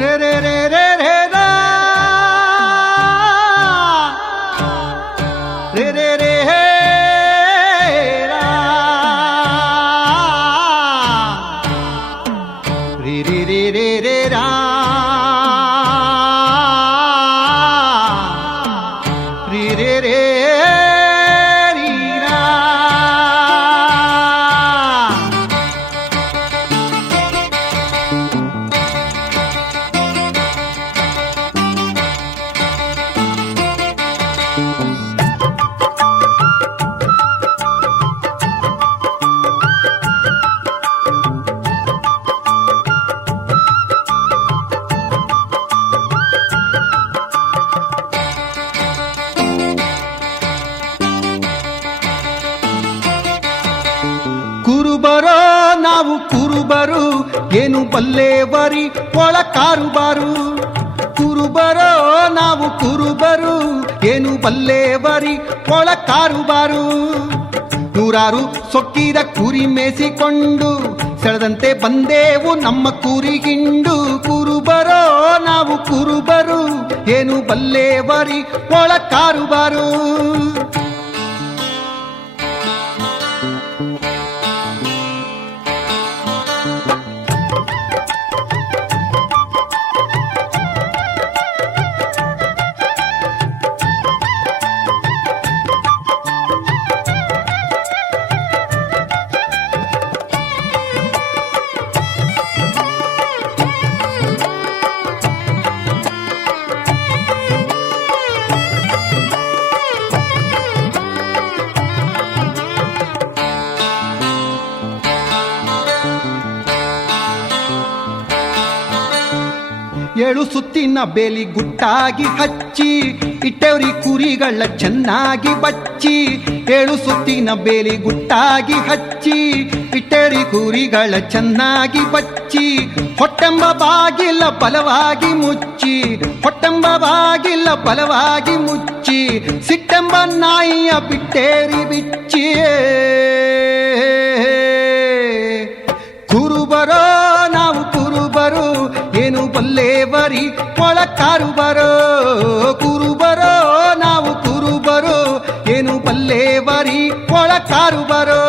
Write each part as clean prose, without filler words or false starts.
ರೇ ರೇ ರೇ ರೇ ರೇ ರಾ ರೇ ರೇ ರೇ ರಾ ರೇ ರೇ ರೇ ರೇ ರೇ ರಾ ರೇ ರೇ ರೇ ರೀ ರಾ. ಕುರುಬರೋ ನಾವು ಕುರುಬರು ಏನು ಬಲ್ಲೇವರಿ ಒಳ ಕಾರುಬಾರು. ಕುರುಬರೋ ನಾವು ಕುರುಬರು ಏನು ಬಲ್ಲೇವರಿ ಒಳ ಕಾರುಬಾರು. ನೂರಾರು ಸೊಕ್ಕಿದ ಕುರಿ ಮೇಸಿಕೊಂಡು ಸೆಳೆದಂತೆ ಬಂದೇವು ನಮ್ಮ ಕುರಿಗಿಂಡು. ಕುರುಬರೋ ನಾವು ಕುರುಬರು ಏನು ಬಲ್ಲೇವರಿ ಒಳ ಕಾರುಬಾರು. ಏಳು ಸುತ್ತಿನ ಬೇಲಿ ಗುಟ್ಟಾಗಿ ಹಚ್ಚಿ ಇಟ್ಟವ್ರಿ ಕುರಿಗಳ ಚೆನ್ನಾಗಿ ಬಚ್ಚಿ. ಏಳು ಸುತ್ತಿನ ಬೇಲಿ ಗುಟ್ಟಾಗಿ ಹಚ್ಚಿ ಇಟ್ಟವ್ರಿ ಕುರಿಗಳ ಚೆನ್ನಾಗಿ ಬಚ್ಚಿ. ಹೊಟ್ಟೆಂಬ ಬಾಗಿಲ ಬಲವಾಗಿ ಮುಚ್ಚಿ ಹೊಟ್ಟೆಂಬ ಬಾಗಿಲ ಬಲವಾಗಿ ಮುಚ್ಚಿ. ಸಿಟ್ಟೆಂಬ ನಾಯಿಯ ಬಿಟ್ಟೇರಿ ಬಿಚ್ಚಿ. ಕುರುಬರೋ ನಾವು ಕುರುಬರು ಏನು ಬಲ್ಲೇವರಿ ಒಳ ಕಾರುಬರೋ. ಕುರುಬರೋ ನಾವು ಕುರುಬರು ಏನು ಬಲ್ಲೇವರಿ ಒಳ ಕಾರುಬರೋ.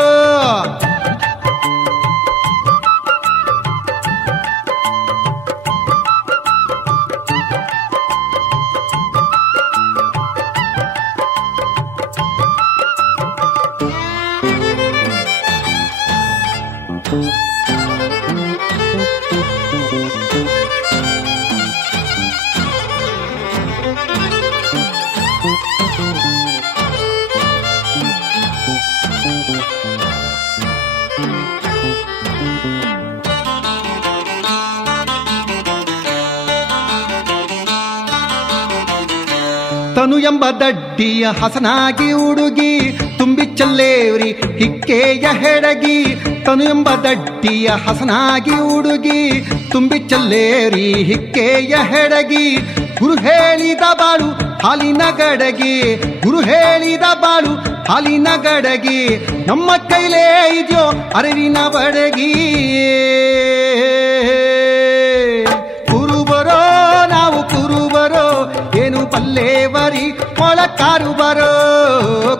ತನು ಎಂಬ ದಡ್ಡಿಯ ಹಸನಾಗಿ ಹುಡುಗಿ ತುಂಬಿ ಚಲ್ಲೇವ್ರಿ ಹಿಕ್ಕೆಯ ಹೆಡಗಿ. ತನು ಎಂಬ ದಡ್ಡಿಯ ಹಸನಾಗಿ ಹುಡುಗಿ ತುಂಬಿ ಚಲ್ಲೇವ್ರಿ ಹಿಕ್ಕೆಯ ಹೆಡಗಿ. ಗುರು ಹೇಳಿದ ಬಾಳು ಹಾಲಿನ ಗಡಗಿ ಗುರು ಹೇಳಿದ ಬಾಳು ಹಾಲಿನ ಗಡಗಿ. ನಮ್ಮ ಕೈಲೇ ಇದೆಯೋ ಅರಿವಿನ ಬಡಗಿ. ಕುರುಬರೋ ನಾವು ಕುರುಬರೋ ಏನು ಬಲ್ಲೇವರಿ ಒಳ ಕಾರುಬರೋ.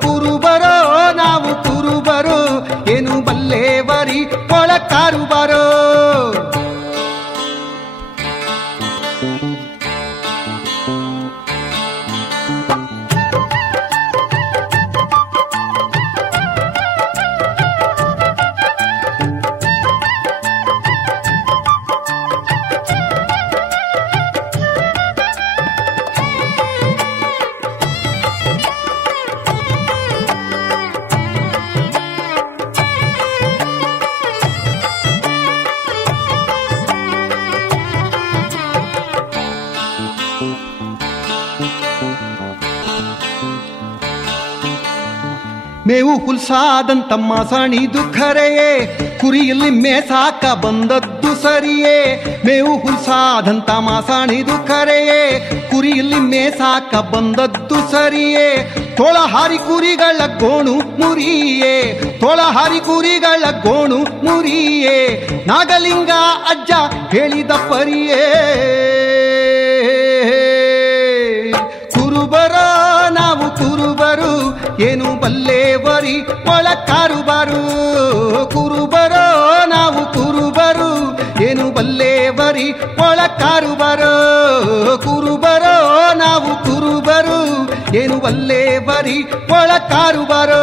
ಕುರುಬರೋ ನಾವು ಕುರುಬರೋ ಏನು ಬಲ್ಲೇವರಿ ಒಳ ಕಾರುಬರೋ. ಮೇವು ಹುಲ್ಸಾದಂತ ಮಾಸಣಿದು ಖರೆಯೇ ಕುರಿಯಲ್ಲಿ ಮೇಸಾಕ ಬಂದದ್ದು ಸರಿಯೇ. ಮೇವು ಹುಲ್ಸಾದಂತ ಮಾಸಣಿದು ಖರೆಯೇ ಕುರಿಯಲ್ಲಿ ಮೇಸಾಕ ಬಂದದ್ದು ಸರಿಯೇ. ತೋಳಹಾರಿ ಕುರಿಗಳ ಗೋಣು ಮುರಿಯೇ ತೋಳಹಾರಿ ಕುರಿಗಳ ಗೋಣು ಮುರಿಯೇ. ನಾಗಲಿಂಗ ಅಜ್ಜ ಹೇಳಿದ ಪರಿಯೇ. ಬರಿ ಒಳ ಕಾರುಬಾರು ಕುರುಬರೋ ನಾವು ಕುರುಬರು ಏನು ಬಲ್ಲೆ ಬರಿ ಒಳ ಕಾರುಬಾರು ಕುರುಬರೋ ನಾವು ಕುರುಬರು ಏನು ಬಲ್ಲೆ ಬರಿ ಒಳ ಕಾರುಬಾರು